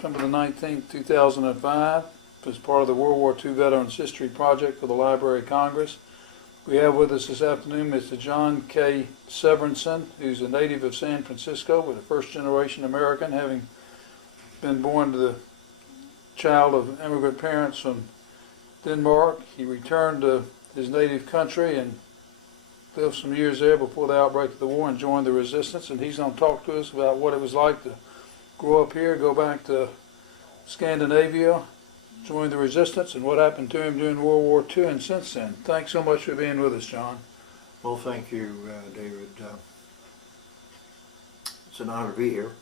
September the 19th, 2005, as part of the World War II Veterans History Project for the Library of Congress. We have with us this afternoon Mr. John K. Severinsen, who's a native of San Francisco, with a first-generation American, having been born to the child of immigrant parents from Denmark. He returned to his native country and lived some years there before the outbreak of the war and joined the resistance, and he's going to talk to us about what it was like to grow up here, go back to Scandinavia, join the resistance, and what happened to him during World War II and since then. Thanks so much for being with us, John. Well, thank you, David. It's an honor to be here.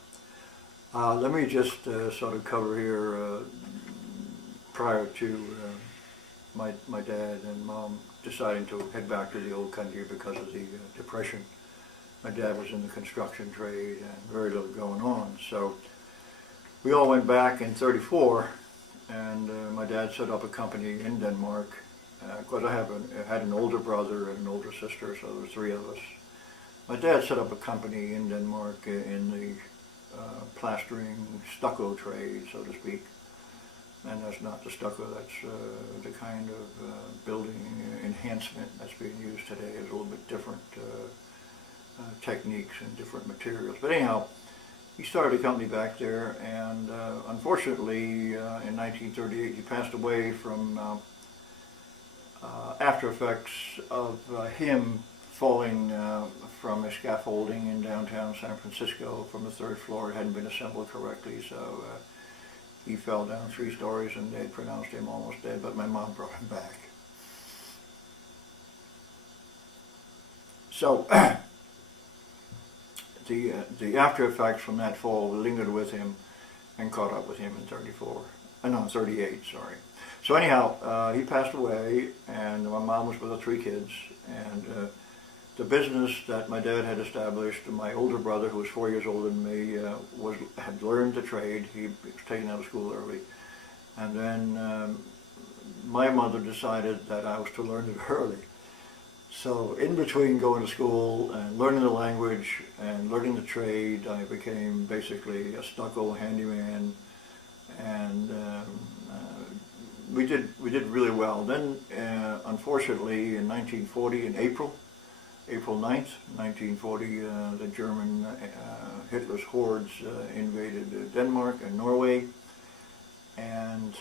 Let me just sort of cover here, prior to my dad and mom deciding to head back to the old country because of the Depression. My dad was in the construction trade and very little going on. So we all went back in '34, and my dad set up a company in Denmark. Of course, I had an older brother and an older sister, so there were three of us. My dad set up a company in Denmark in the plastering stucco trade, so to speak. And that's not the stucco, that's the kind of building enhancement that's being used today. It's a little bit different techniques and different materials. But anyhow, he started a company back there, and unfortunately in 1938 he passed away from after effects of him falling from a scaffolding in downtown San Francisco from the third floor. It hadn't been assembled correctly, so he fell down 3 stories and they pronounced him almost dead, but my mom brought him back. So the after effects from that fall lingered with him and caught up with him in 38, sorry. So anyhow, he passed away, and my mom was with the 3 kids, and the business that my dad had established, my older brother, who was 4 years older than me, had learned the trade. He was taken out of school early. And then my mother decided that I was to learn it early. So in between going to school and learning the language and learning the trade, I became basically a stucco handyman, and we did really well. Then, unfortunately, in 1940, in April 9th, 1940, the German, Hitler's hordes invaded Denmark and Norway, and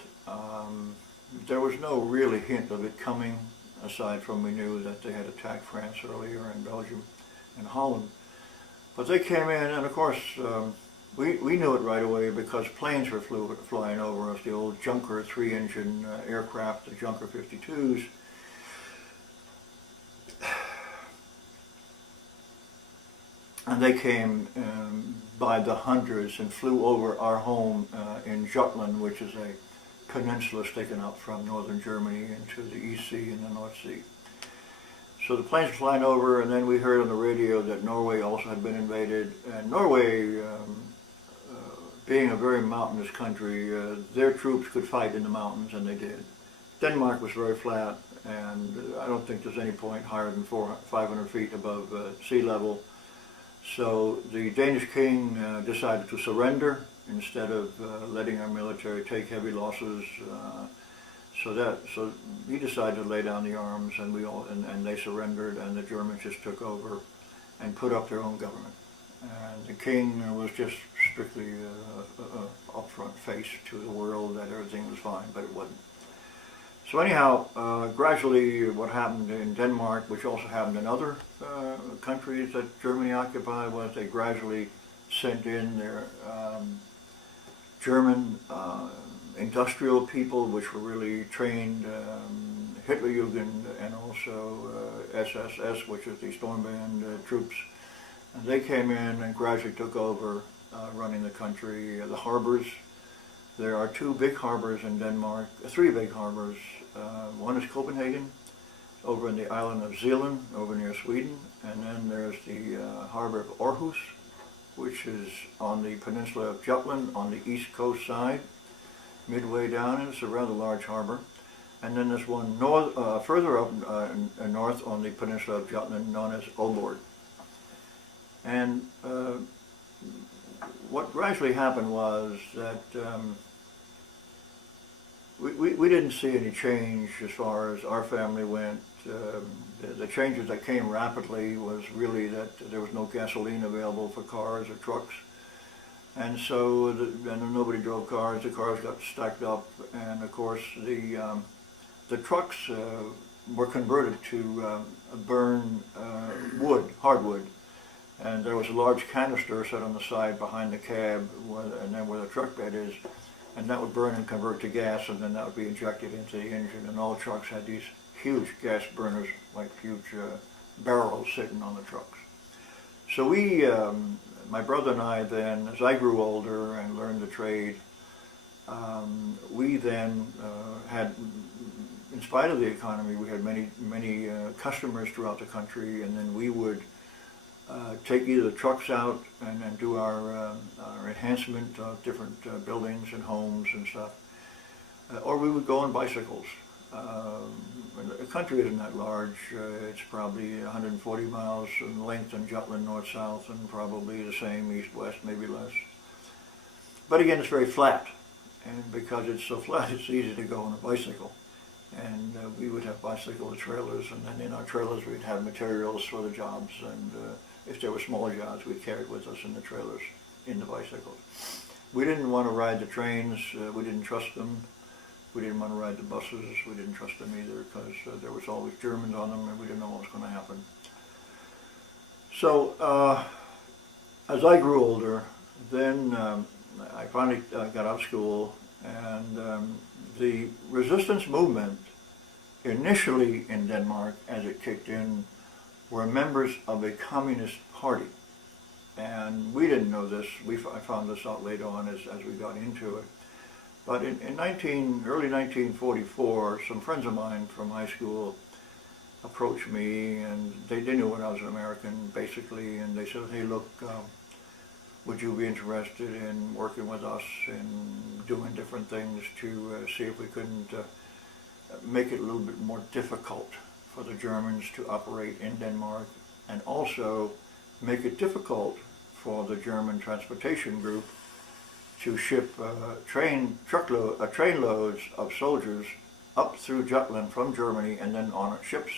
there was no really hint of it coming, aside from we knew that they had attacked France earlier and Belgium and Holland. But they came in, and of course, we knew it right away because planes were flying over us, the old Junker 3-engine aircraft, the Junker 52s. And they came by the hundreds and flew over our home in Jutland, which is a peninsula sticking up from northern Germany into the East Sea and the North Sea. So the planes were flying over, and then we heard on the radio that Norway also had been invaded. And Norway, being a very mountainous country, their troops could fight in the mountains, and they did. Denmark was very flat, and I don't think there's any point higher than 500 feet above sea level. So the Danish king decided to surrender instead of letting our military take heavy losses. So he decided to lay down the arms, and and they surrendered, and the Germans just took over and put up their own government. And the king was just strictly upfront face to the world that everything was fine, but it wasn't. So anyhow, gradually what happened in Denmark, which also happened in other countries that Germany occupied, was they gradually sent in their German industrial people, which were really trained, Hitlerjugend, and also SSS, which is the Stormband troops. And they came in and gradually took over running the country. The harbors, there are 2 big harbors in Denmark, 3 big harbors. One is Copenhagen, over in the island of Zealand, over near Sweden, and then there's the harbor of Aarhus, which is on the peninsula of Jutland on the east coast side, midway down, and it's a rather large harbor. And then there's one further up north on the peninsula of Jutland known as Åborg. And what gradually happened was that we didn't see any change as far as our family went. The changes that came rapidly was really that there was no gasoline available for cars or trucks. And so and nobody drove cars, the cars got stacked up, and of course the trucks were converted to burn wood, hardwood. And there was a large canister set on the side behind the cab, and then where the truck bed is, and that would burn and convert to gas, and then that would be injected into the engine. And all trucks had these huge gas burners, like huge barrels sitting on the trucks. So we, my brother and I then, as I grew older and learned the trade, we then had, in spite of the economy, we had many customers throughout the country, and then we would take either the trucks out and do our enhancement of different buildings and homes and stuff, or we would go on bicycles. The country isn't that large. It's probably 140 miles in length in Jutland, north-south, and probably the same east-west, maybe less. But again, it's very flat, and because it's so flat, it's easy to go on a bicycle. And we would have bicycle trailers, and then in our trailers we'd have materials for the jobs, and if there were smaller jobs, we'd carry it with us in the trailers, in the bicycles. We didn't want to ride the trains. We didn't trust them. We didn't want to ride the buses. We didn't trust them either, because there was always Germans on them, and we didn't know what was going to happen. So as I grew older, then I finally got out of school, and the resistance movement initially in Denmark, as it kicked in, were members of a communist party. And we didn't know this. I found this out later on as we got into it. But in early 1944, some friends of mine from high school approached me, and they knew I was an American, basically, and they said, hey, look, would you be interested in working with us and doing different things to see if we couldn't make it a little bit more difficult for the Germans to operate in Denmark, and also make it difficult for the German transportation group to ship train loads of soldiers up through Jutland from Germany, and then on ships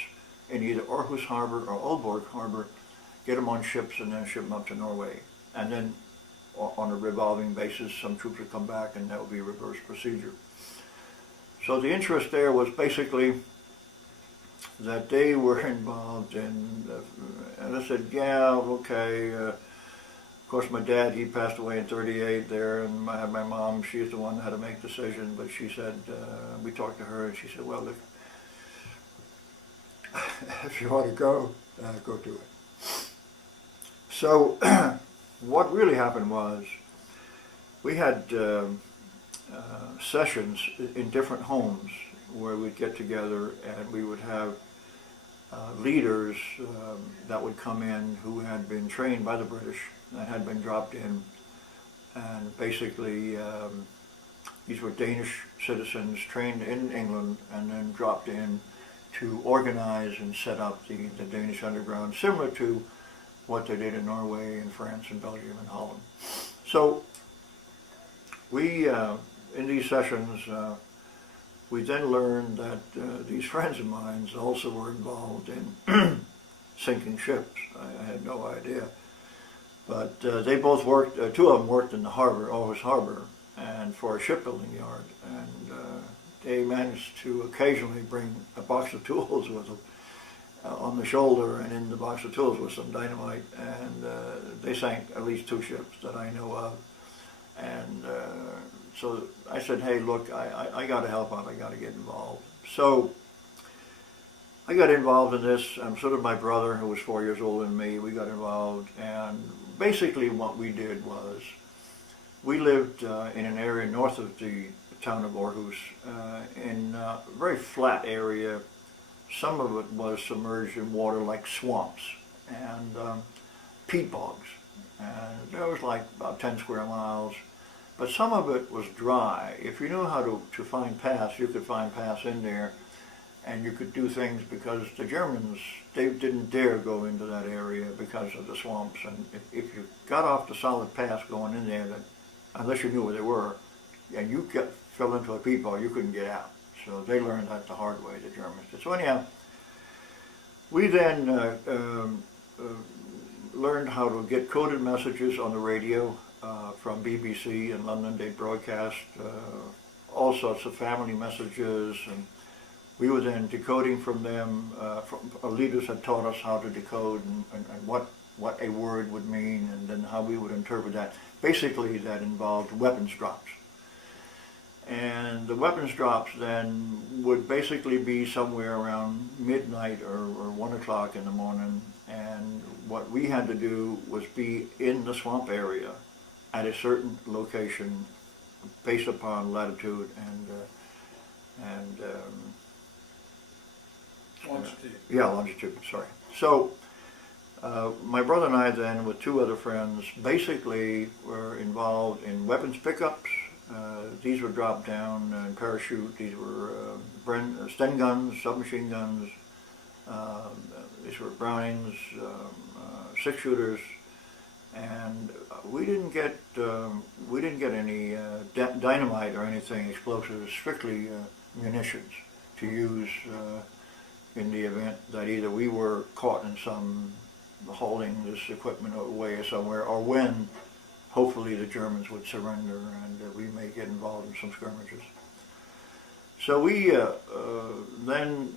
in either Aarhus Harbor or Aalborg Harbor, get them on ships and then ship them up to Norway. And then on a revolving basis, some troops would come back, and that would be a reverse procedure. So the interest there was basically that they were involved in, and I said, yeah, okay. Of course, my dad, he passed away in '38 there, and I had my mom, she's the one that had to make the decision, but she said, we talked to her, and she said, well, look, if you want to go do it. So what really happened was, we had sessions in different homes where we'd get together, and we would have leaders that would come in who had been trained by the British, that had been dropped in, and basically these were Danish citizens trained in England and then dropped in to organize and set up the Danish Underground, similar to what they did in Norway and France and Belgium and Holland. So we, in these sessions, we then learned that these friends of mine also were involved in sinking ships. I had no idea. But they both worked, two of them worked in the harbor, Aarhus Harbor, and for a shipbuilding yard. And they managed to occasionally bring a box of tools with them on the shoulder, and in the box of tools was some dynamite. And they sank at least 2 ships that I know of. And so I said, hey, look, I got to help out. I got to get involved. So I got involved in this, and so did my brother, who was 4 years older than me. We got involved, and basically what we did was, we lived in an area north of the town of Aarhus, in a very flat area. Some of it was submerged in water like swamps and peat bogs. And there was like about 10 square miles. But some of it was dry. If you knew how to find paths, you could find paths in there. and you could do things because the Germans, they didn't dare go into that area because of the swamps. And if you got off the solid path going in there, that, unless you knew where they were, and you fell into a peat bog, you couldn't get out. So they learned that the hard way, the Germans did. So anyhow, we then learned how to get coded messages on the radio from BBC in London. They broadcast all sorts of family messages, and we were then decoding from them. Our leaders had taught us how to decode and what a word would mean, and then how we would interpret that. Basically, that involved weapons drops. And the weapons drops then would basically be somewhere around midnight or 1 o'clock in the morning. And what we had to do was be in the swamp area at a certain location based upon latitude and Longitude. longitude, sorry. So my brother and I then, with 2 other friends, basically were involved in weapons pickups. These were dropped down in parachute. These were Sten guns, submachine guns. These were Brownings, 6-shooters, and we didn't get any dynamite or anything explosive. Strictly munitions to use in the event that either we were caught in some hauling this equipment away somewhere, or when hopefully the Germans would surrender and we may get involved in some skirmishes. So we then,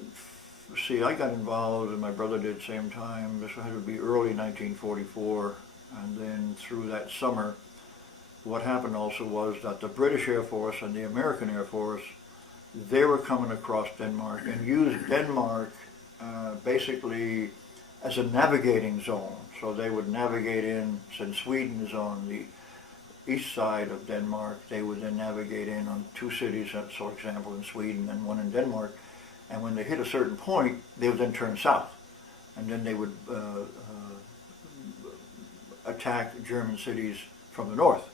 I got involved, and my brother did at the same time. This had to be early 1944, and then through that summer, what happened also was that the British Air Force and the American Air Force, they were coming across Denmark and used Denmark basically as a navigating zone. So they would navigate in, since Sweden is on the east side of Denmark, they would then navigate in on 2 cities, for example, in Sweden and 1 in Denmark. And when they hit a certain point, they would then turn south. And then they would attack German cities from the north.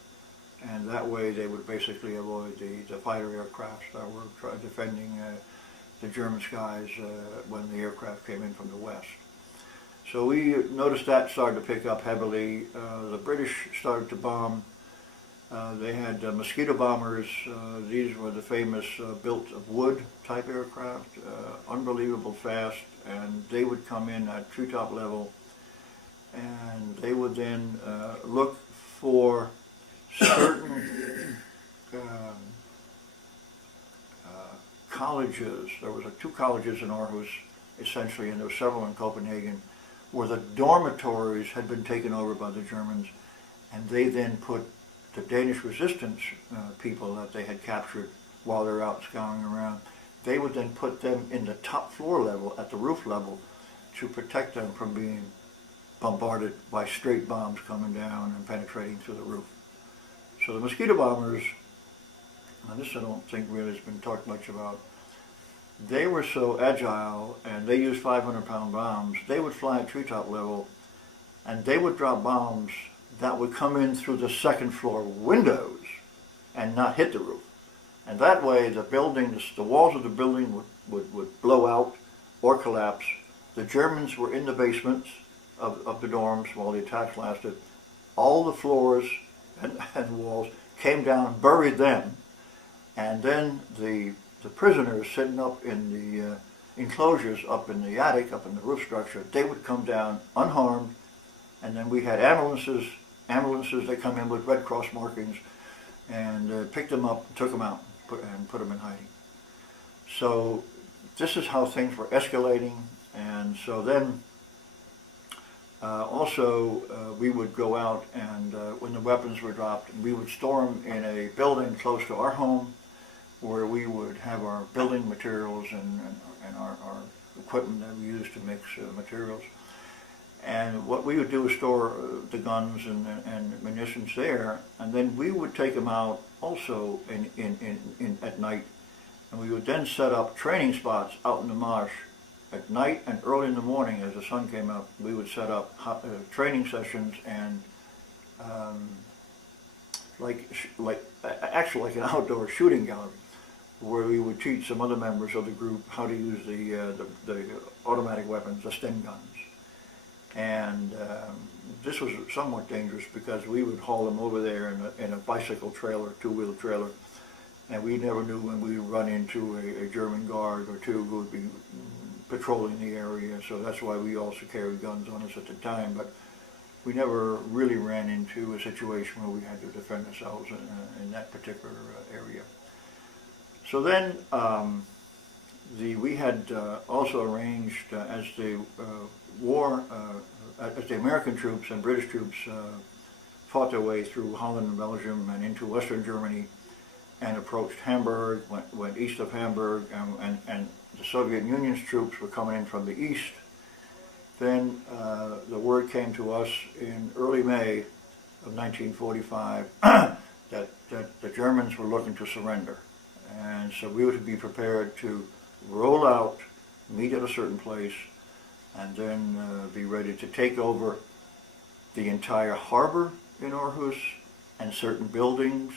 And that way they would basically avoid the fighter aircrafts that were defending the German skies when the aircraft came in from the west. So we noticed that started to pick up heavily. The British started to bomb. They had Mosquito Bombers. These were the famous built of wood type aircraft, unbelievable fast, and they would come in at treetop level, and they would then look for certain colleges. There was 2 colleges in Aarhus, essentially, and there were several in Copenhagen, where the dormitories had been taken over by the Germans, and they then put the Danish Resistance people that they had captured while they were out scouring around, they would then put them in the top floor level, at the roof level, to protect them from being bombarded by straight bombs coming down and penetrating through the roof. So the Mosquito Bombers, and this I don't think really has been talked much about, they were so agile, and they used 500-pound bombs. They would fly at treetop level, and they would drop bombs that would come in through the 2nd floor windows and not hit the roof. And that way the building, the walls of the building would blow out or collapse. The Germans were in the basements of the dorms while the attacks lasted. All the floors and walls came down, buried them, and then the prisoners sitting up in the enclosures, up in the attic, up in the roof structure, they would come down unharmed, and then we had ambulances that come in with Red Cross markings and picked them up, took them out, and put them in hiding. So this is how things were escalating, and so then we would go out, and when the weapons were dropped, we would store them in a building close to our home, where we would have our building materials and our equipment that we used to mix materials. And what we would do is store the guns and munitions there, and then we would take them out also at night, and we would then set up training spots out in the marsh at night and early in the morning as the sun came up. We would set up training sessions and actually like an outdoor shooting gallery, where we would teach some other members of the group how to use the automatic weapons, the Sten guns. And this was somewhat dangerous because we would haul them over there in a bicycle trailer, two-wheel trailer, and we never knew when we would run into a German guard or two who would be patrolling the area, so that's why we also carried guns on us at the time. But we never really ran into a situation where we had to defend ourselves in that particular area. So then we had also arranged as the war, as the American troops and British troops fought their way through Holland and Belgium and into Western Germany and approached Hamburg, went east of Hamburg, and the Soviet Union's troops were coming in from the east. Then the word came to us in early May of 1945 that the Germans were looking to surrender. And so we were to be prepared to roll out, meet at a certain place, and then be ready to take over the entire harbor in Aarhus and certain buildings,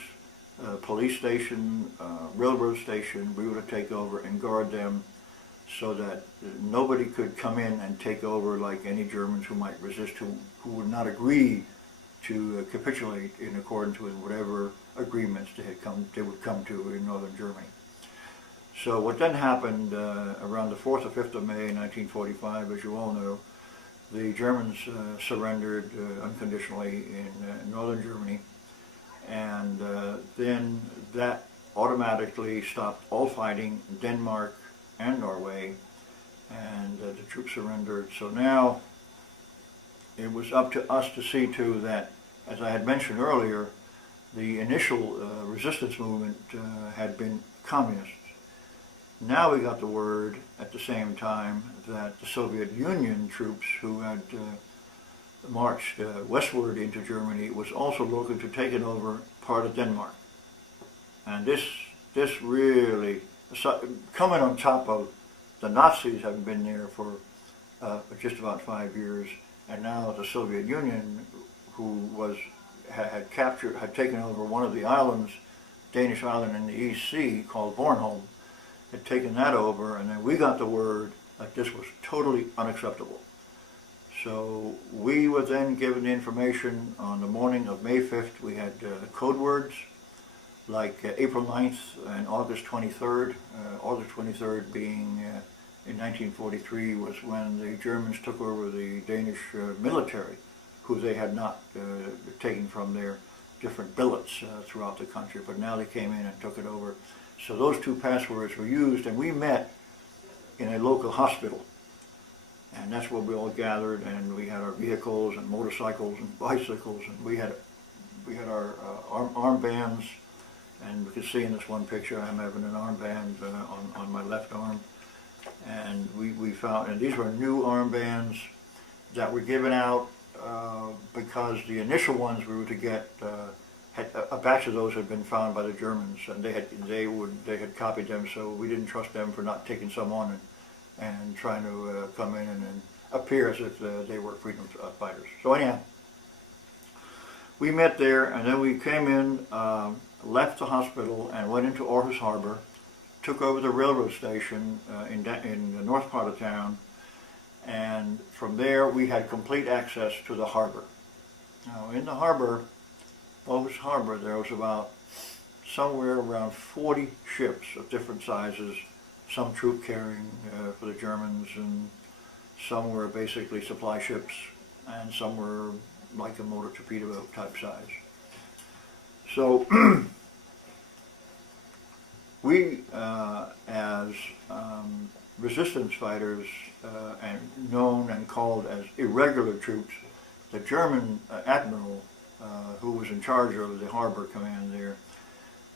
police station, railroad station. We were to take over and guard them so that nobody could come in and take over, like any Germans who might resist, who would not agree to capitulate in accordance with whatever agreements they would come to in northern Germany. So what then happened around the 4th or 5th of May 1945, as you all know, the Germans surrendered unconditionally in northern Germany, and then that automatically stopped all fighting in Denmark and Norway, and the troops surrendered. So now it was up to us to see to that, as I had mentioned earlier, the initial resistance movement had been communists. Now we got the word at the same time that the Soviet Union troops who had marched westward into Germany was also looking to take it over part of Denmark. And this really, coming on top of the Nazis having been there for just about 5 years, and now the Soviet Union, who had taken over one of the islands, Danish island in the East Sea called Bornholm, had taken that over, and then we got the word that this was totally unacceptable. So we were then given the information on the morning of May 5th. We had code words like April 9th and August 23rd. August 23rd being in 1943 was when the Germans took over the Danish military, who they had not taken from their different billets throughout the country, but now they came in and took it over. So those two passwords were used, and we met in a local hospital. And that's where we all gathered, and we had our vehicles and motorcycles and bicycles, and we had our armbands, and we could see in this one picture I'm having an armband on my left arm. And we found, and these were new armbands that were given out because the initial ones we were to get, a batch of those had been found by the Germans, and they had copied them, so we didn't trust them for not taking some on and trying to come in and appear as if they were freedom fighters. So anyhow, we met there, and then we came in, left the hospital, and went into Aarhus Harbor, took over the railroad station in the north part of town, and from there we had complete access to the harbor. Now in the harbor, Aarhus Harbor, there was about somewhere around 40 ships of different sizes, some troop carrying for the Germans, and some were basically supply ships, and some were like a motor torpedo boat type size. So we, as resistance fighters, and known and called as irregular troops, the German Admiral, who was in charge of the harbor command there,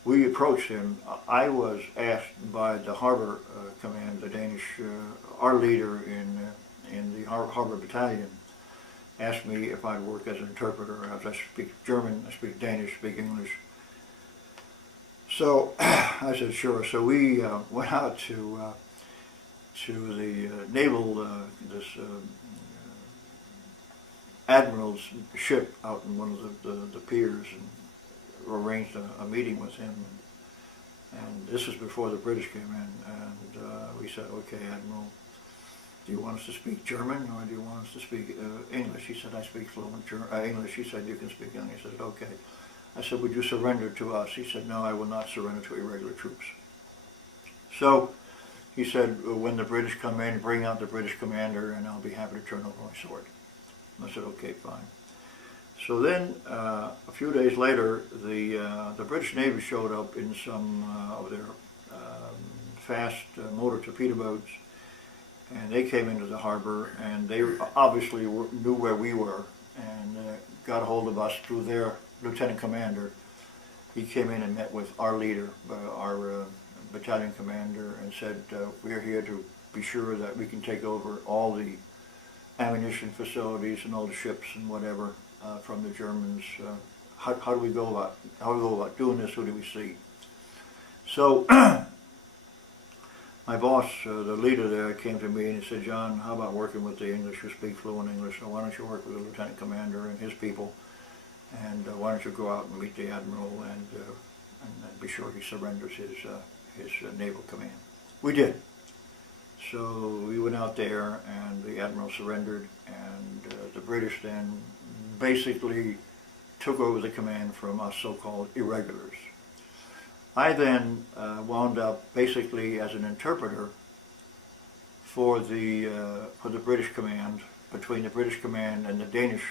we approached him. I was asked by the harbor command, the Danish, our leader in the harbor battalion, asked me if I'd work as an interpreter. As I speak German, I speak Danish, speak English. So I said sure. So we went out to the naval, Admiral's ship out in one of the piers, and arranged a meeting with him. And this was before the British came in, and we said, okay, Admiral, do you want us to speak German or do you want us to speak English? He said, I speak fluent English. He said, you can speak English. I said, okay. I said, would you surrender to us? He said, no, I will not surrender to irregular troops. So he said, when the British come in, bring out the British commander and I'll be happy to turn over my sword. And I said, okay, fine. So then, a few days later, the British Navy showed up in some of their fast motor torpedo boats, and they came into the harbor, and they obviously knew where we were, and got a hold of us through their lieutenant commander. He came in and met with our leader, our battalion commander, and said, we're here to be sure that we can take over all the ammunition facilities and all the ships and whatever from the Germans. How do we go about doing this? Who do we see? So my boss, the leader there, came to me and he said, John, how about working with the English who speak fluent English? So why don't you work with the lieutenant commander and his people, and why don't you go out and meet the Admiral and be sure he surrenders his naval command. We did. So we went out there and the Admiral surrendered, and the British then basically took over the command from us so-called irregulars. I then wound up basically as an interpreter for the British command, between the British command and the Danish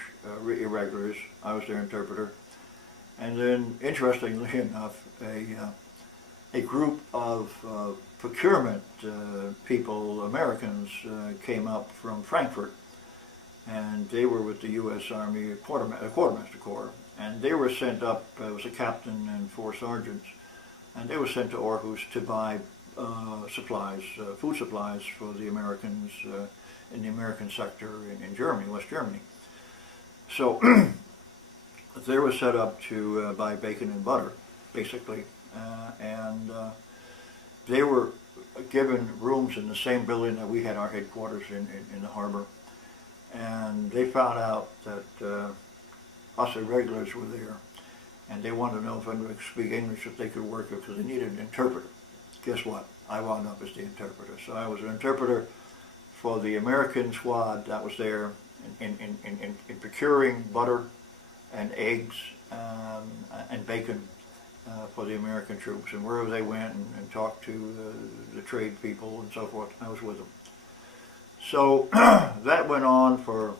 irregulars. I was their interpreter. And then, interestingly enough, a group of procurement people, Americans, came up from Frankfurt, and they were with the U.S. Army Quartermaster Corps, and they were sent up. It was a captain and 4 sergeants, and they were sent to Aarhus to buy supplies, food supplies for the Americans in the American sector in Germany, West Germany. So they were set up to buy bacon and butter, basically, and they were given rooms in the same building that we had our headquarters in the harbor. And they found out that us irregulars were there, and they wanted to know if anyone could speak English, if they could work it, because they needed an interpreter. Guess what? I wound up as the interpreter. So I was an interpreter for the American squad that was there in procuring butter and eggs and bacon for the American troops. And wherever they went and talked to the trade people and so forth, I was with them. So that went on for,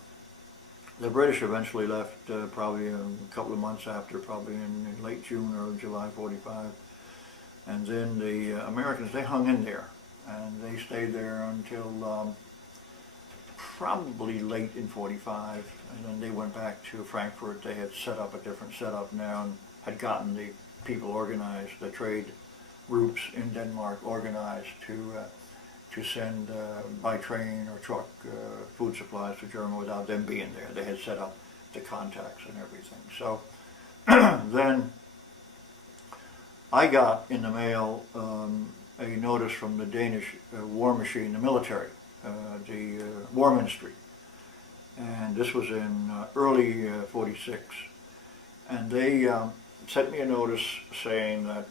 the British eventually left probably a couple of months after, probably in late June or July 45. And then the Americans, they hung in there, and they stayed there until probably late in 45, and then they went back to Frankfurt. They had set up a different setup now and had gotten the people organized, the trade groups in Denmark organized to send by train or truck food supplies to Germany without them being there. They had set up the contacts and everything. So then I got in the mail a notice from the Danish war machine, the military, the war ministry. And this was in early 46. And they sent me a notice saying that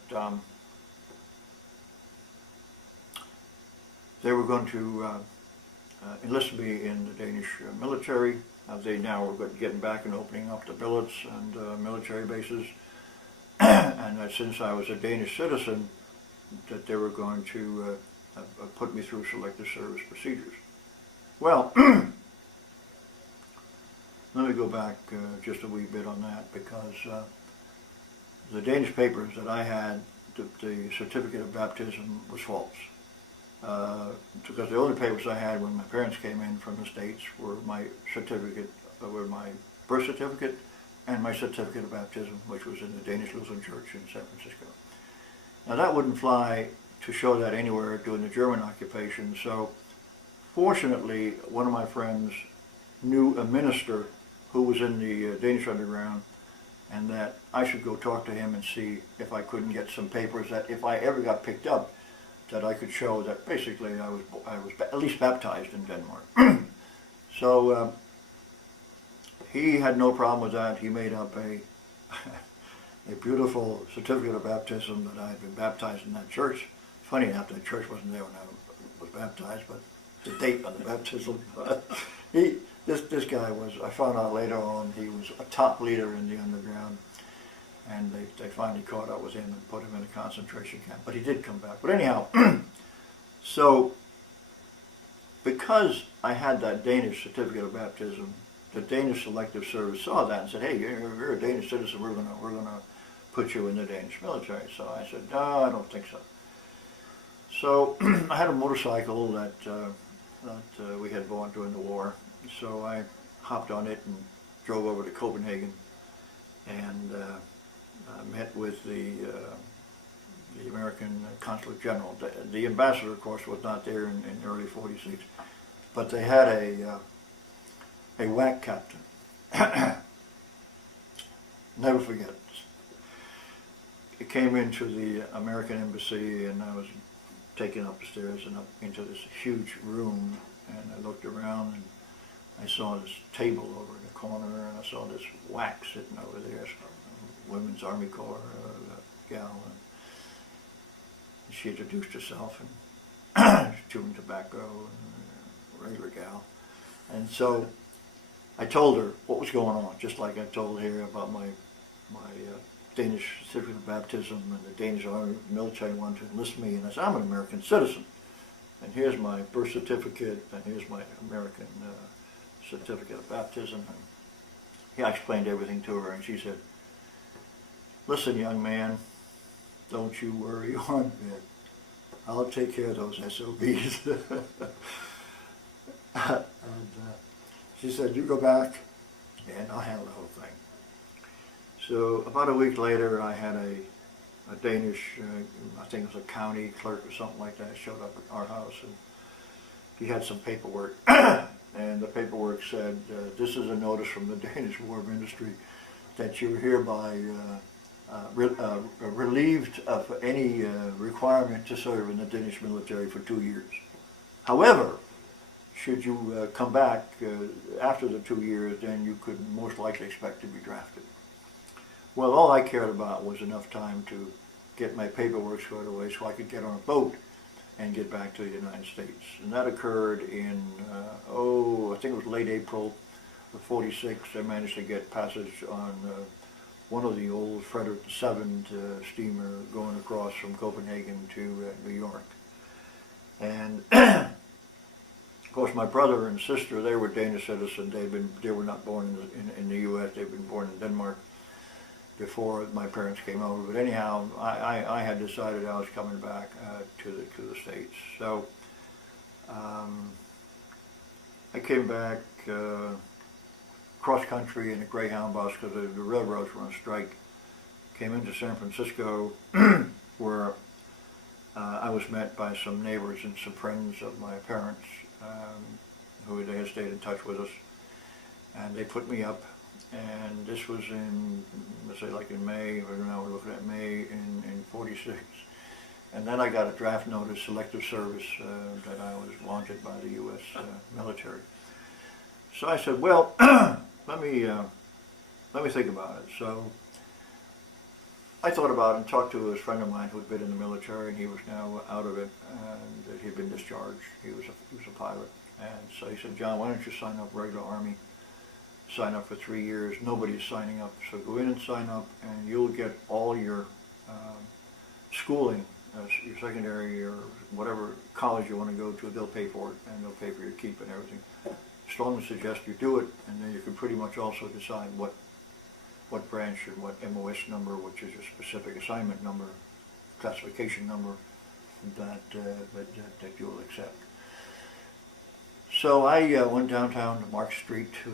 they were going to enlist me in the Danish military. They now were getting back and opening up the billets and military bases. And that since I was a Danish citizen, that they were going to put me through Selective Service procedures. Well, let me go back just a wee bit on that, because the Danish papers that I had, the certificate of baptism was false. Because the only papers I had when my parents came in from the States were my certificate, were my birth certificate and my certificate of baptism, which was in the Danish Lutheran Church in San Francisco. Now that wouldn't fly to show that anywhere during the German occupation, so fortunately one of my friends knew a minister who was in the Danish Underground, and that I should go talk to him and see if I couldn't get some papers that if I ever got picked up, that I could show that basically I was at least baptized in Denmark. So he had no problem with that. He made up a beautiful certificate of baptism that I had been baptized in that church. Funny enough, that church wasn't there when I was baptized, but the date on the baptism. This guy was, I found out later on, he was a top leader in the underground, and they finally caught up with him and put him in a concentration camp. But he did come back. But anyhow, so because I had that Danish certificate of baptism, the Danish Selective Service saw that and said, "Hey, you're a Danish citizen. We're gonna put you in the Danish military." So I said, "No, I don't think so." So I had a motorcycle that we had bought during the war. So I hopped on it and drove over to Copenhagen and met with the American Consulate General. The ambassador, of course, was not there in early '46, but they had a whack captain. Never forget this. It came into the American embassy, and I was taken up the stairs and up into this huge room, and I looked around and I saw this table over in the corner, and I saw this whack sitting over there, Women's Army Corps gal, and she introduced herself and chewing tobacco, and a regular gal. And so I told her what was going on, just like I told her about my Danish certificate of baptism, and the Danish Army military wanted to enlist me, and I said, "I'm an American citizen, and here's my birth certificate, and here's my American certificate of baptism." And I explained everything to her, and she said, "Listen, young man, don't you worry one bit. I'll take care of those SOBs." And she said, "You go back, and I'll handle the whole thing." So about a week later, I had a Danish, I think it was a county clerk or something like that, showed up at our house, and he had some paperwork. And the paperwork said, "This is a notice from the Danish War Ministry that you're hereby relieved of any requirement to serve in the Danish military for 2 years. However, should you come back after the 2 years, then you could most likely expect to be drafted." Well, all I cared about was enough time to get my paperwork squared away so I could get on a boat and get back to the United States. And that occurred in, I think it was late April of '46. I managed to get passage on one of the old Frederick VII steamer going across from Copenhagen to New York. And of course, my brother and sister, they were Danish citizens. They were not born in the U.S. They'd been born in Denmark before my parents came over. But anyhow, I had decided I was coming back to the States. So I came back cross country in a Greyhound bus because the railroads were on strike. Came into San Francisco where I was met by some neighbors and some friends of my parents who they had stayed in touch with us. And they put me up, and this was in, let's say like in May, or now we're looking at May in '46. And then I got a draft notice, Selective Service, that I was wanted by the U.S. Military. So I said, well, let me think about it. So I thought about it and talked to a friend of mine who had been in the military, and he was now out of it, and he'd been discharged. He was a pilot. And so he said, "John, why don't you sign up regular Army? Sign up for 3 years. Nobody's signing up. So go in and sign up, and you'll get all your schooling, your secondary or whatever college you want to go to. They'll pay for it, and they'll pay for your keep and everything. Strongly suggest you do it, and then you can pretty much also decide what branch and what MOS number, which is your specific assignment number, classification number, that you'll accept." So I went downtown to Mark Street to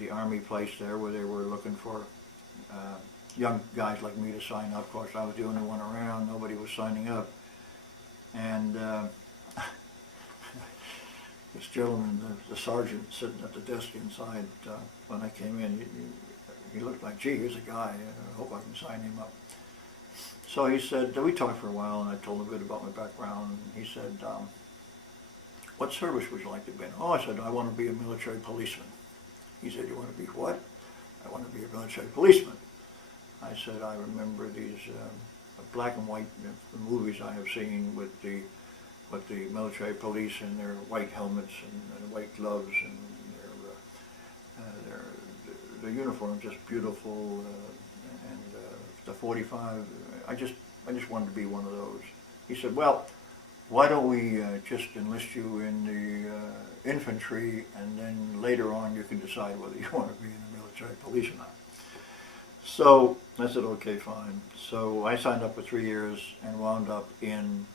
the Army place there, where they were looking for young guys like me to sign up. Of course, I was the only one around. Nobody was signing up. And this gentleman, the sergeant sitting at the desk inside, when I came in, he looked like, "Gee, here's a guy. I hope I can sign him up." So he said, we talked for a while, and I told him a bit about my background. And he said, "What service would you like to be in?" "Oh," I said, "I want to be a military policeman." He said, "You want to be what?" "I want to be a military policeman." I said, I remember these black and white movies I have seen with the military police in their white helmets and white gloves, and their uniform just beautiful, and the 45. I just wanted to be one of those. He said, well, why don't we just enlist you in the infantry, and then later on you can decide whether you want to be in the military police or not. So I said, okay, fine. So I signed up for 3 years and wound up in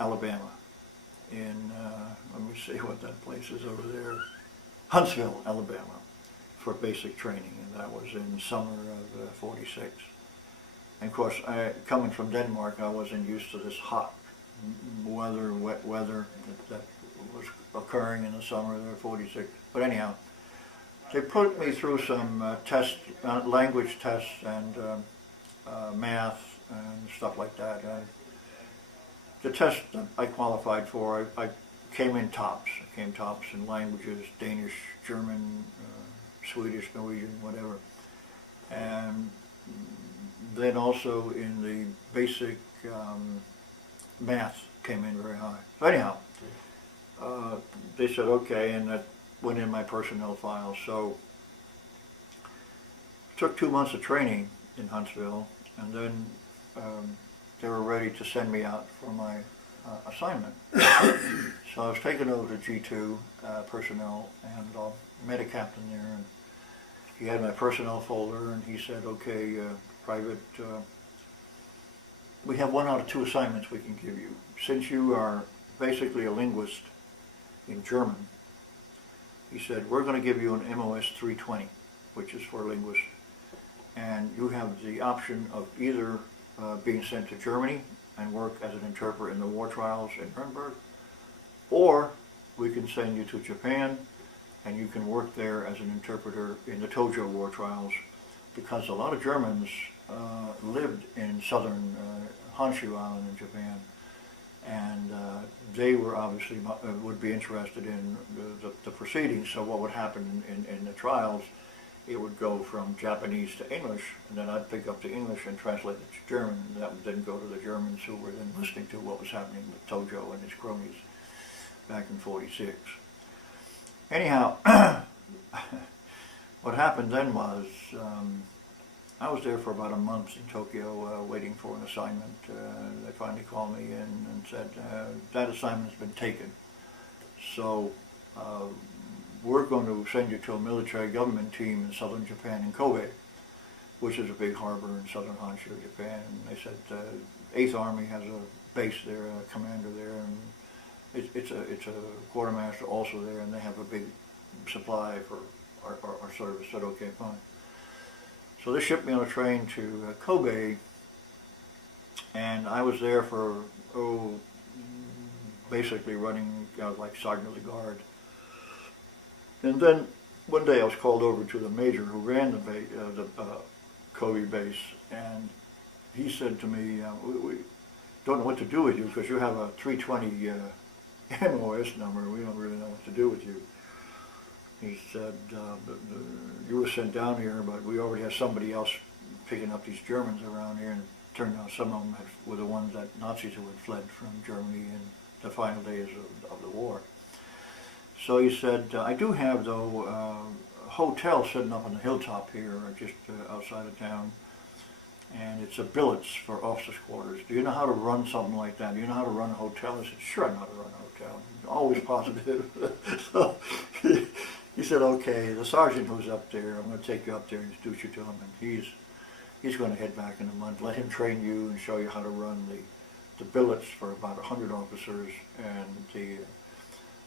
Alabama, in, let me see what that place is over there, Huntsville, Alabama, for basic training, and that was in summer of '46. And of course, coming from Denmark, I wasn't used to this hot weather, wet weather that was occurring in the summer of '46. But anyhow, they put me through some tests, language tests, and math and stuff like that. The test that I qualified for, I came in tops. I came tops in languages: Danish, German, Swedish, Norwegian, whatever. And then also in the basic math came in very high. So anyhow, they said okay, and that went in my personnel file. So it took 2 months of training in Huntsville, and then they were ready to send me out for my assignment. So I was taken over to G2 personnel, and met a captain there, and he had my personnel folder, and he said, okay, Private, we have 1 out of 2 assignments we can give you. Since you are basically a linguist in German, he said, we're going to give you an MOS 320, which is for linguists, and you have the option of either being sent to Germany and work as an interpreter in the war trials in Nuremberg, or we can send you to Japan and you can work there as an interpreter in the Tojo war trials, because a lot of Germans lived in southern Honshu Island in Japan, and they were obviously would be interested in the proceedings. So what would happen in the trials, it would go from Japanese to English, and then I'd pick up the English and translate it to German, and that would then go to the Germans, who were then listening to what was happening with Tojo and his cronies back in '46. Anyhow, what happened then was, I was there for about a month in Tokyo waiting for an assignment. They finally called me in and said, that assignment's been taken. So we're going to send you to a military government team in southern Japan, in Kobe, which is a big harbor in southern Honshu, Japan. And they said 8th Army has a base there, a commander there, and it's a quartermaster also there, and they have a big supply for our service. Said, okay, fine. So they shipped me on a train to Kobe, and I was there for, basically running, like sergeant of the guard. And then one day I was called over to the major who ran the Kobe base, and he said to me, we don't know what to do with you because you have a 320 MOS number, we don't really know what to do with you. He said, you were sent down here, but we already have somebody else picking up these Germans around here, and it turned out some of them were the ones that Nazis who had fled from Germany in the final days of the war. So he said, I do have, though, a hotel sitting up on the hilltop here, just outside of town, and it's a billets for officers' quarters. Do you know how to run something like that? Do you know how to run a hotel? I said, sure, I know how to run a hotel. Always positive. So he said, okay, the sergeant who's up there, I'm going to take you up there and introduce you to him, and he's going to head back in a month. Let him train you and show you how to run the billets for about 100 officers, and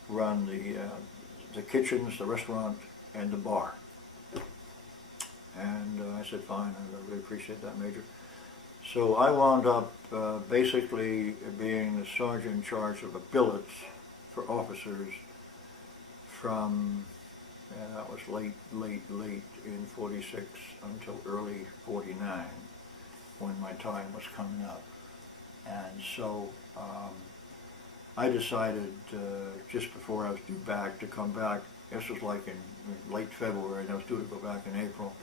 run the kitchens, the restaurant, and the bar. And I said, fine, I really appreciate that, Major. So I wound up basically being the sergeant in charge of the billets for officers from, that was late in '46 until early '49, when my time was coming up. And so I decided just before I was due back to come back. This was like in late February, and I was due to go back in April.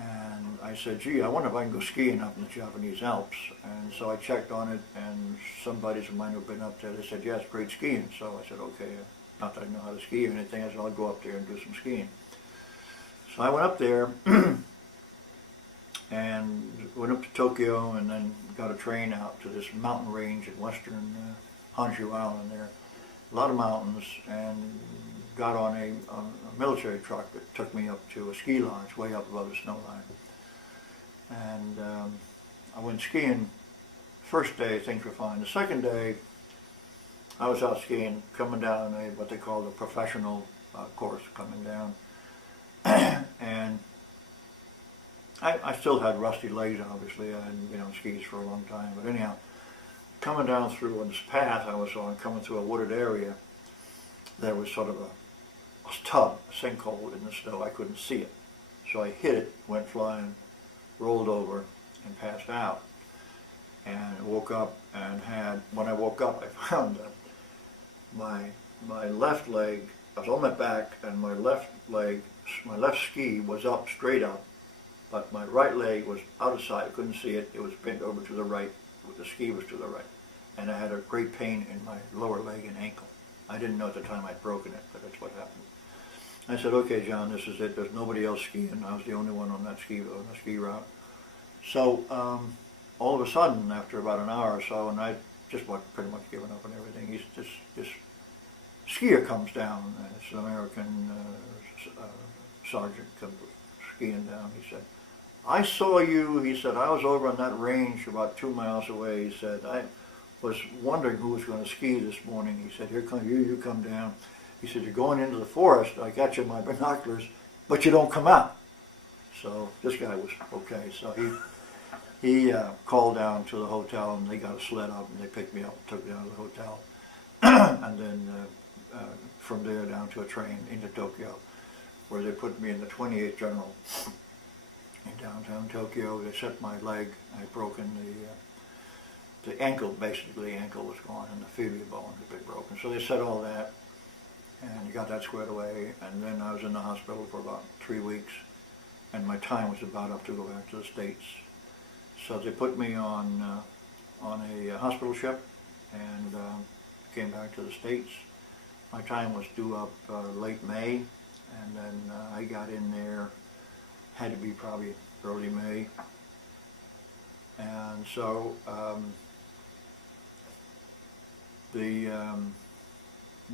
And I said, gee, I wonder if I can go skiing up in the Japanese Alps. And so I checked on it, and some buddies of mine who've been up there, they said, yeah, it's great skiing. So I said, okay, not that I know how to ski or anything, I said, I'll go up there and do some skiing. So I went up there and went up to Tokyo, and then got a train out to this mountain range in western Honshu Island there. A lot of mountains, and got on a military truck that took me up to a ski lodge way up above the snow line. And I went skiing. First day, things were fine. The second day, I was out skiing, coming down what they call the professional course, coming down. And I still had rusty legs, obviously. I hadn't been on skis for a long time. But anyhow, coming down through on this path I was on, coming through a wooded area, there was sort of a tub, a sinkhole in the snow. I couldn't see it. So I hit it, went flying, rolled over, and passed out. And woke up and when I woke up, I found that my left leg, I was on my back, and my left ski was up, straight up, but my right leg was out of sight. I couldn't see it. It was bent over to the right. The ski was to the right. And I had a great pain in my lower leg and ankle. I didn't know at the time I'd broken it, but that's what happened. I said, okay, John, this is it. There's nobody else skiing. I was the only one on that ski route. So all of a sudden, after about an hour or so, and I just pretty much given up on everything, this skier comes down. It's an American sergeant comes skiing down. He said, I saw you. He said, I was over on that range about 2 miles away. He said, I was wondering who was going to ski this morning. He said, here come you come down. He said, you're going into the forest. I got you my binoculars, but you don't come out. So this guy was okay. So he called down to the hotel, and they got a sled up, and they picked me up and took me down to the hotel. And then from there down to a train into Tokyo, where they put me in the 28th General in downtown Tokyo. They set my leg. I'd broken the ankle, basically. The ankle was gone, and the fibula bone had been broken. So they set all that, and got that squared away. And then I was in the hospital for about 3 weeks, and my time was about up to go back to the States. So they put me on a hospital ship, and came back to the States. My time was due up late May, and then I got in there, had to be probably early May. And so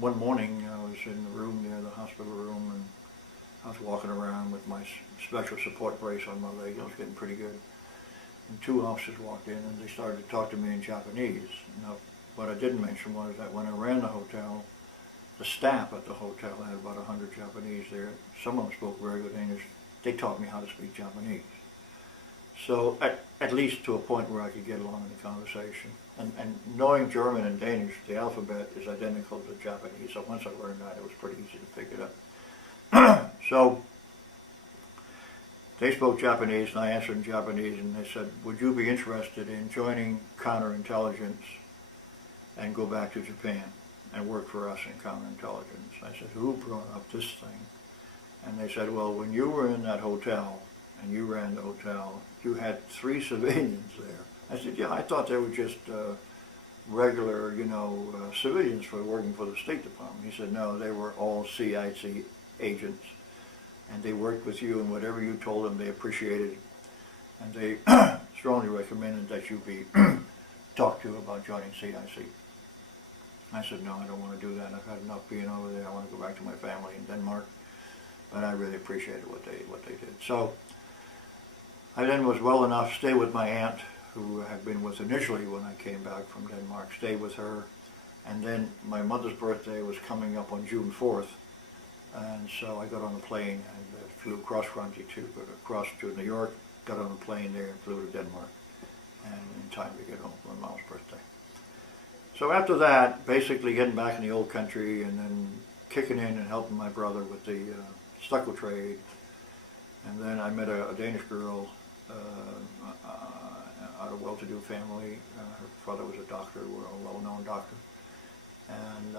one morning I was in the room there, the hospital room, and I was walking around with my special support brace on my leg. I was getting pretty good. And 2 officers walked in, and they started to talk to me in Japanese. Now, what I didn't mention was that when I ran the hotel, the staff at the hotel had about 100 Japanese there. Some of them spoke very good English. They taught me how to speak Japanese. So at least to a point where I could get along in the conversation. And knowing German and Danish, the alphabet is identical to Japanese. So once I learned that, it was pretty easy to pick it up. So they spoke Japanese, and I answered in Japanese, and they said, would you be interested in joining Counterintelligence and go back to Japan and work for us in Counterintelligence? I said, who brought up this thing? And they said, well, when you were in that hotel and you ran the hotel, you had 3 civilians there. I said, yeah, I thought they were just regular, civilians for working for the State Department. He said, no, they were all CIC agents, and they worked with you, and whatever you told them, they appreciated. And they strongly recommended that you be talked to about joining CIC. I said, no, I don't want to do that. I've had enough being over there. I want to go back to my family in Denmark. But I really appreciated what they did. So I then was well enough to stay with my aunt, who I had been with initially when I came back from Denmark, stay with her. And then my mother's birthday was coming up on June 4th. And so I got on a plane and flew cross-country across to New York, got on a plane there and flew to Denmark, and in time to get home for my mom's birthday. So after that, basically getting back in the old country, and then kicking in and helping my brother with the stucco trade. And then I met a Danish girl out of a well-to-do family. Her father was a doctor, a well-known doctor. And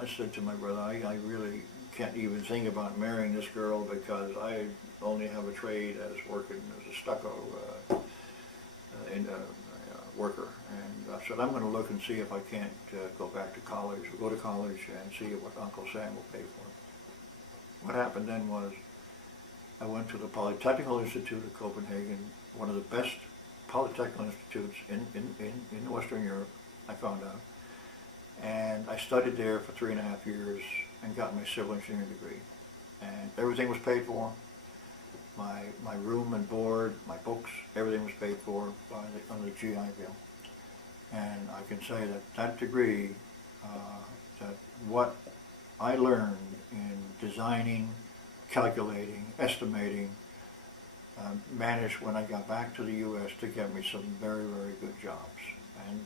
I said to my brother, I really can't even think about marrying this girl because I only have a trade as working as a stucco worker. And I said, I'm going to look and see if I can't go back to college, or go to college and see what Uncle Sam will pay for. What happened then was I went to the Polytechnical Institute of Copenhagen, one of the best polytechnical institutes in Western Europe, I found out. And I studied there for 3.5 years and got my civil engineering degree. And everything was paid for. My room and board, my books, everything was paid for under the GI Bill. And I can say that that degree, that what I learned in designing, calculating, estimating, managed when I got back to the U.S. to get me some very, very good jobs, and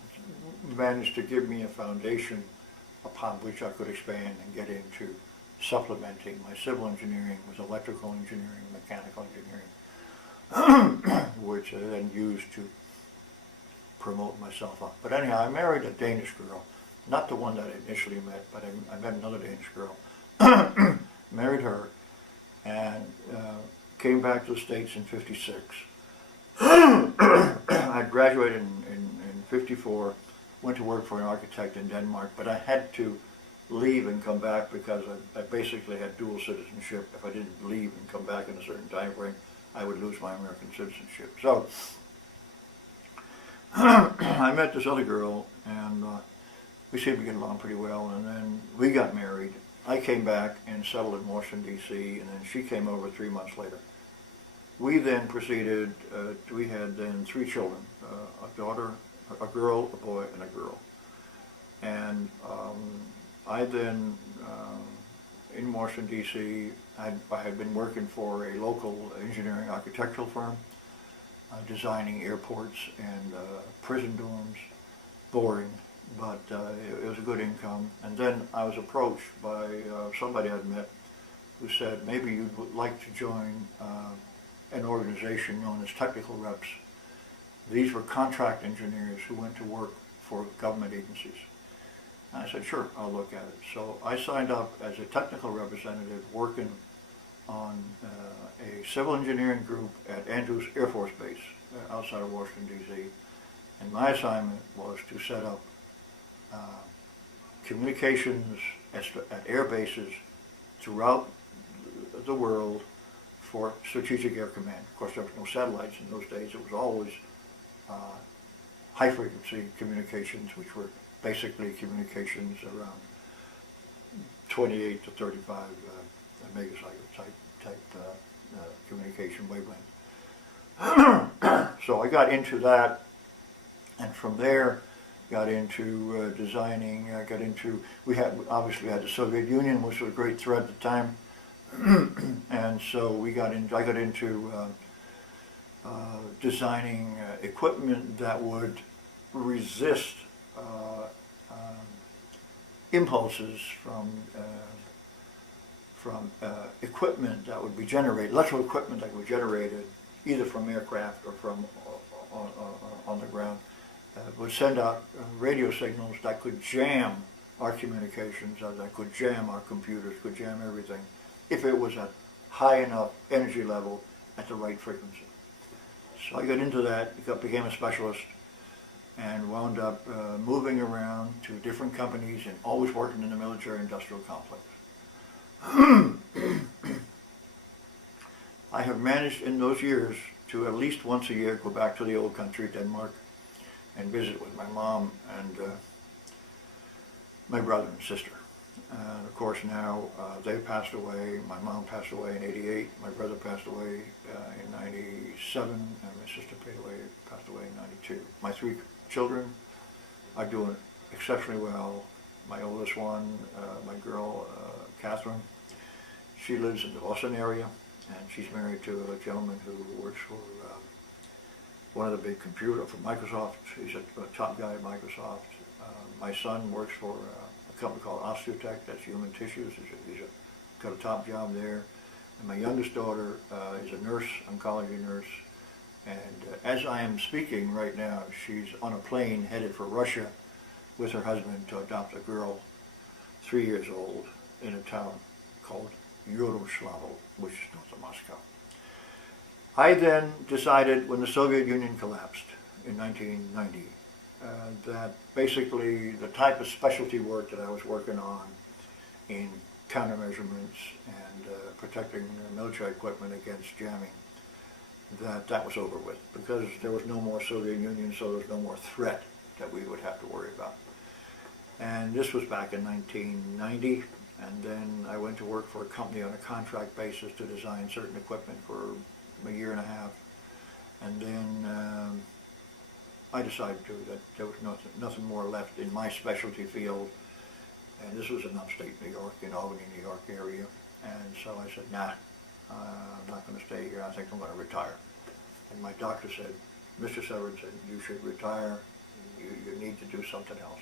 managed to give me a foundation upon which I could expand and get into supplementing my civil engineering with electrical engineering, mechanical engineering, which I then used to promote myself up. But anyhow, I married a Danish girl, not the one that I initially met, but I met another Danish girl, married her, and came back to the States in '56. I graduated in '54, went to work for an architect in Denmark, but I had to leave and come back because I basically had dual citizenship. If I didn't leave and come back in a certain time frame, I would lose my American citizenship. So I met this other girl, and we seemed to get along pretty well, and then we got married. I came back and settled in Washington, D.C., and then she came over 3 months later. We then proceeded, we had then 3 children, a daughter, a girl, a boy, and a girl. And I then, in Washington, D.C., I had been working for a local engineering architectural firm, designing airports and prison dorms, boring, but it was a good income. And then I was approached by somebody I'd met who said, maybe you'd like to join an organization known as technical reps. These were contract engineers who went to work for government agencies. And I said, sure, I'll look at it. So I signed up as a technical representative working on a civil engineering group at Andrews Air Force Base outside of Washington, D.C. And my assignment was to set up communications at air bases throughout the world for Strategic Air Command. Of course, there was no satellites in those days. It was always high-frequency communications, which were basically communications around 28 to 35 megacycle type communication wavelength. So I got into that, and from there got into designing. Obviously had the Soviet Union, which was a great threat at the time, and so I got into designing equipment that would resist impulses from equipment that would be generated, electrical equipment that would be generated either from aircraft or from on the ground, would send out radio signals that could jam our communications, that could jam our computers, could jam everything, if it was at high enough energy level at the right frequency. So I got into that, became a specialist, and wound up moving around to different companies and always working in the military-industrial complex. I have managed in those years to at least once a year go back to the old country, Denmark, and visit with my mom and my brother and sister. Of course now they passed away. My mom passed away in '88, my brother passed away in '97, and my sister passed away in '92. My 3 children are doing exceptionally well. My oldest one, my girl, Catherine, she lives in the Boston area, and she's married to a gentleman who works for one of the big computers for Microsoft. He's a top guy at Microsoft. My son works for a company called Osteotech, that's human tissues. He's got a top job there. And my youngest daughter is a nurse, oncology nurse. And as I am speaking right now, she's on a plane headed for Russia with her husband to adopt a girl 3 years old in a town called Yaroslavl, which is north of Moscow. I then decided, when the Soviet Union collapsed in 1990, that basically the type of specialty work that I was working on in countermeasurements and protecting military equipment against jamming, that was over with, because there was no more Soviet Union, so there was no more threat that we would have to worry about. And this was back in 1990, and then I went to work for a company on a contract basis to design certain equipment for a year and a half, and then I decided that there was nothing more left in my specialty field, and this was in upstate New York, in Albany, New York area, and so I said, nah, I'm not going to stay here, I think I'm going to retire. And my doctor said, Mr. Severinsen, you should retire, you need to do something else,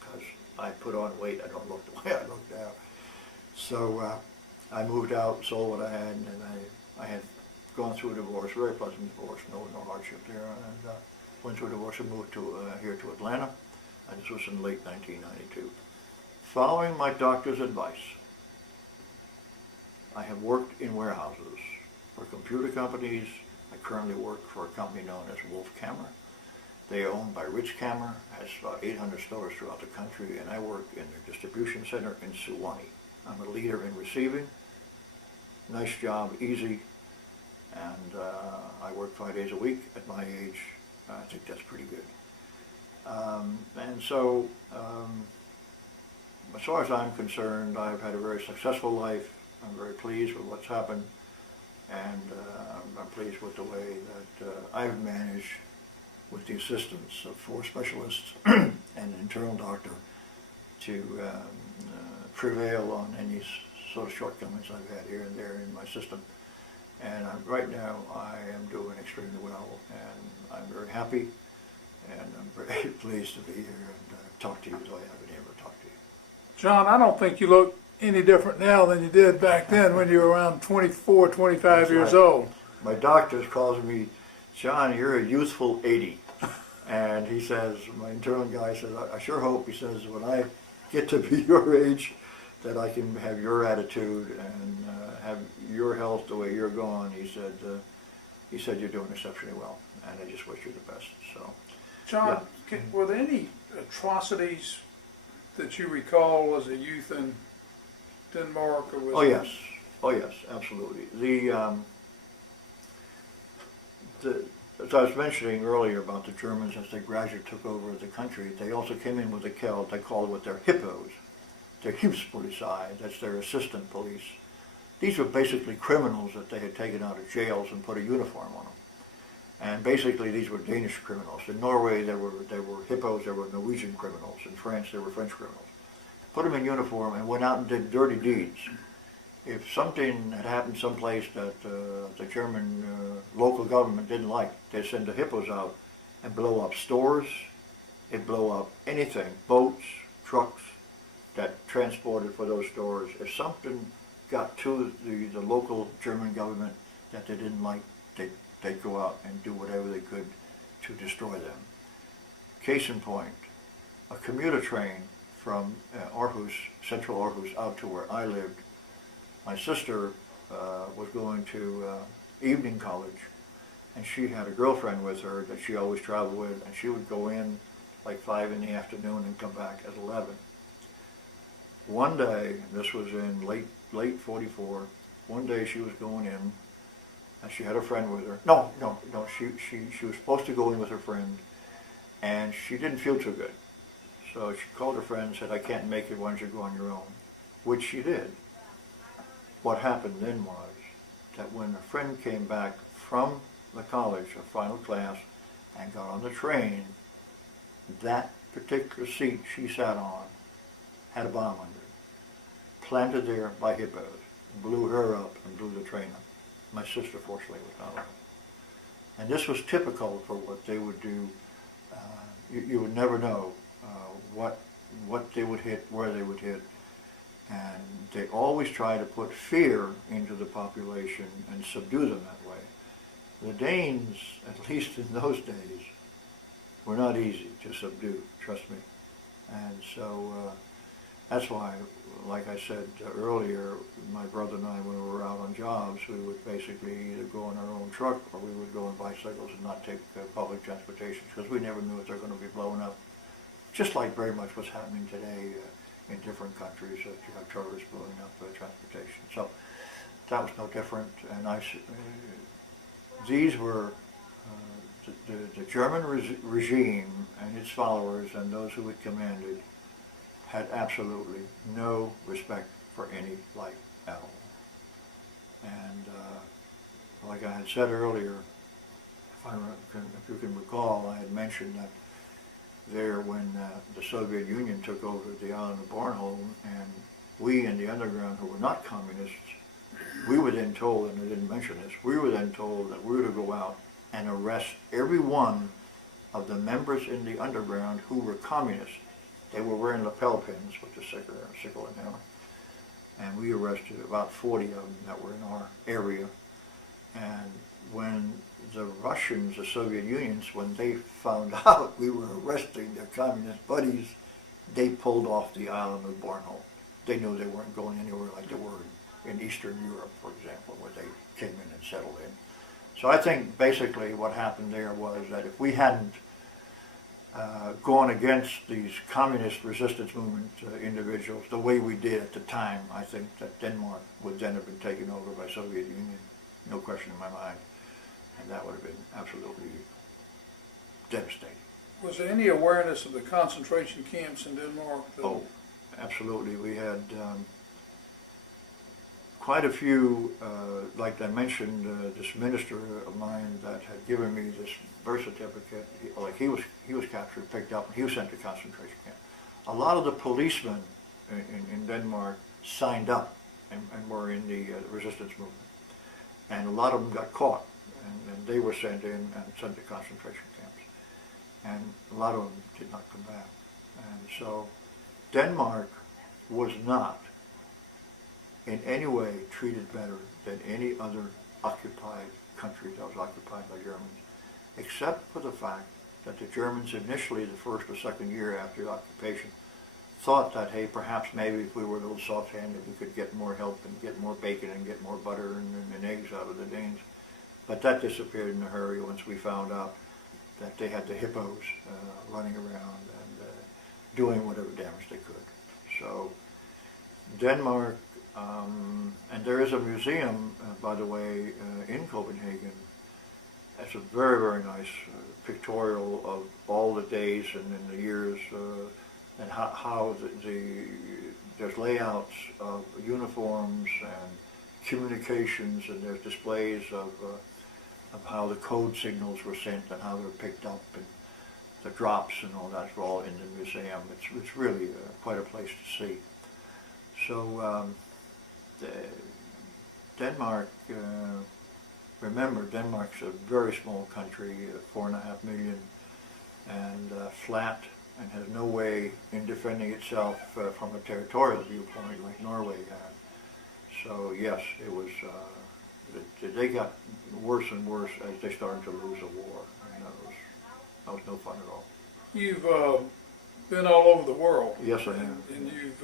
because I put on weight, I don't look the way I look now. So I moved out, sold what I had, and I had gone through a divorce, very pleasant divorce, no hardship there, and went through a divorce and moved to here to Atlanta, and this was in late 1992. Following my doctor's advice, I have worked in warehouses for computer companies. I currently work for a company known as Wolf Camera. They are owned by Rich Camera, has about 800 stores throughout the country, and I work in their distribution center in Suwanee. I'm a leader in receiving. Nice job, easy, and I work 5 days a week. At my age, I think that's pretty good. And so, as far as I'm concerned, I've had a very successful life. I'm very pleased with what's happened, and I'm pleased with the way that I've managed, with the assistance of 4 specialists and an internal doctor, to prevail on any sort of shortcomings I've had here and there in my system. And right now I am doing extremely well, and I'm very happy, and I'm very pleased to be here and talk to you as I have been able to talk to you. John, I don't think you look any different now than you did back then when you were around 24, 25 That's years right. old. My doctor calls me, John, you're a youthful 80. And he says, my internal guy says, I sure hope, he says, when I get to be your age, that I can have your attitude and have your health the way you're going. He said you're doing exceptionally well, and I just wish you the best. So, John, were there any atrocities that you recall as a youth in Denmark? Or was oh yes, absolutely. As I was mentioning earlier about the Germans, as they gradually took over the country, they also came in with they called what their hippos, their Hilfspolizei, that's their assistant police. These were basically criminals that they had taken out of jails and put a uniform on them. And basically these were Danish criminals. In Norway there were hippos, there were Norwegian criminals. In France there were French criminals. Put them in uniform and went out and did dirty deeds. If something had happened someplace that the German local government didn't like, they'd send the hippos out and blow up stores, they'd blow up anything, boats, trucks that transported for those stores. If something got to the local German government that they didn't like, they'd go out and do whatever they could to destroy them. Case in point, a commuter train from Aarhus, central Aarhus, out to where I lived. My sister was going to evening college, and she had a girlfriend with her that she always traveled with, and she would go in like 5 in the afternoon and come back at 11. One day, this was in late 44, one day she was going in, and she had a friend with her. No, she was supposed to go in with her friend, and she didn't feel too good. So she called her friend and said, I can't make it, why don't you go on your own? Which she did. What happened then was that when a friend came back from the college, a final class, and got on the train, that particular seat she sat on had a bomb under it, planted there by hippos, blew her up and blew the train up. My sister, fortunately, was not on it. And this was typical for what they would do. You would never know what they would hit, where they would hit. And they always try to put fear into the population and subdue them that way. The Danes, at least in those days, were not easy to subdue, trust me. And so That's why, like I said earlier, my brother and I, when we were out on jobs, we would basically either go in our own truck or we would go on bicycles and not take public transportation because we never knew if they're going to be blown up. Just like very much what's happening today in different countries, you have terrorists blowing up transportation. So that was no different. And these were the German regime and its followers and those who it commanded had absolutely no respect for any life at all. And like I had said earlier, if you can recall, I had mentioned that there when the Soviet Union took over the island of Bornholm, and we in the underground who were not communists, we were then told, and I didn't mention this, we were then told that we were to go out and arrest every one of the members in the underground who were communists. They were wearing lapel pins, which is sickle and hammer. And we arrested about 40 of them that were in our area. And when the Russians, the Soviet Unions, when they found out we were arresting their communist buddies, they pulled off the island of Bornholm. They knew they weren't going anywhere like they were in Eastern Europe, for example, where they came in and settled in. So I think basically what happened there was that if we hadn't gone against these communist resistance movement individuals the way we did at the time, I think that Denmark would then have been taken over by Soviet Union, no question in my mind, and that would have been absolutely devastating. Was there any awareness of the concentration camps in Denmark? Oh, absolutely. We had quite a few, like I mentioned, this minister of mine that had given me this birth certificate, he was captured, picked up, and he was sent to concentration camp. A lot of the policemen in Denmark signed up and were in the resistance movement. And a lot of them got caught, and they were sent in and sent to concentration camps. And a lot of them did not come back. And so Denmark was not in any way treated better than any other occupied country that was occupied by Germans, except for the fact that the Germans initially, the first or second year after the occupation, thought that, hey, perhaps maybe if we were a little soft-handed, we could get more help and get more bacon and get more butter and eggs out of the Danes. But that disappeared in a hurry once we found out that they had the hippos running around and doing whatever damage they could. So Denmark, and there is a museum, by the way, in Copenhagen. It's a very, very nice pictorial of all the days and in the years and how there's layouts of uniforms and communications, and there's displays of how the code signals were sent and how they were picked up, and the drops and all that's all in the museum. It's really quite a place to see. So Denmark, remember, Denmark's a very small country, 4.5 million, and flat, and has no way in defending itself from a territorial viewpoint like Norway had. So yes, it was. They got worse and worse as they started to lose a war. And that was no fun at all. You've been all over the world. Yes, I have. And you've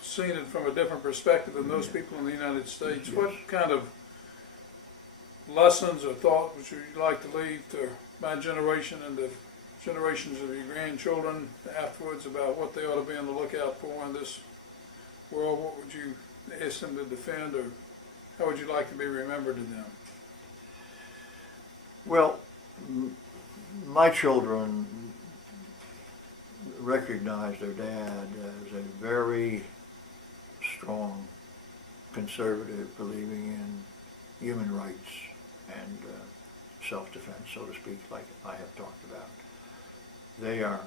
seen it from a different perspective than most people in the United States. Yes. What kind of lessons or thought would you like to leave to my generation and the generations of your grandchildren afterwards about what they ought to be on the lookout for in this world? What would you ask them to defend, or how would you like to be remembered to them? Well, my children recognize their dad as a very strong conservative, believing in human rights and self-defense, so to speak, like I have talked about. They are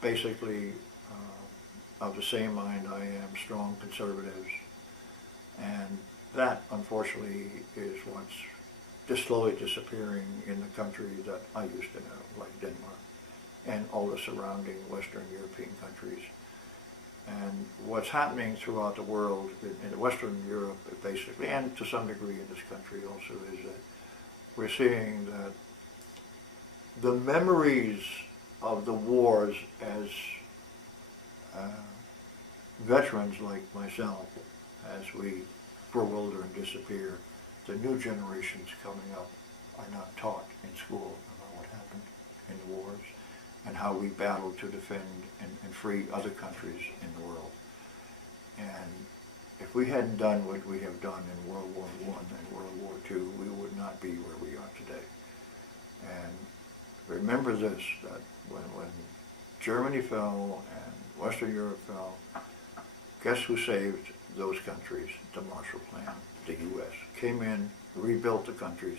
basically of the same mind I am, strong conservatives, and that, unfortunately, is what's just slowly disappearing in the country that I used to know, like Denmark, and all the surrounding Western European countries. And what's happening throughout the world, in Western Europe basically, and to some degree in this country also, is that we're seeing that the memories of the wars as veterans like myself, as we grow older and disappear, the new generations coming up are not taught in school about what happened in the wars and how we battled to defend and free other countries in the world. And if we hadn't done what we have done in World War I and World War II, we would not be where we are today. And remember this, that when Germany fell and Western Europe fell, guess who saved those countries? The Marshall Plan, the U.S. came in, rebuilt the countries,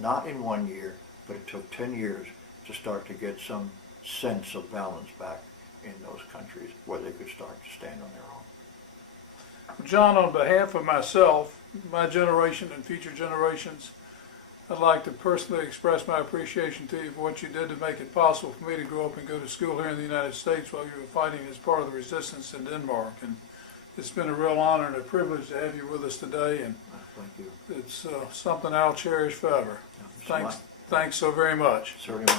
not in 1 year, but it took 10 years to start to get some sense of balance back in those countries where they could start to stand on their own. John, on behalf of myself, my generation and future generations, I'd like to personally express my appreciation to you for what you did to make it possible for me to grow up and go to school here in the United States while you were fighting as part of the resistance in Denmark. And it's been a real honor and a privilege to have you with us today, and Thank you. it's something I'll cherish forever. Yeah, Thanks so very much. Certainly.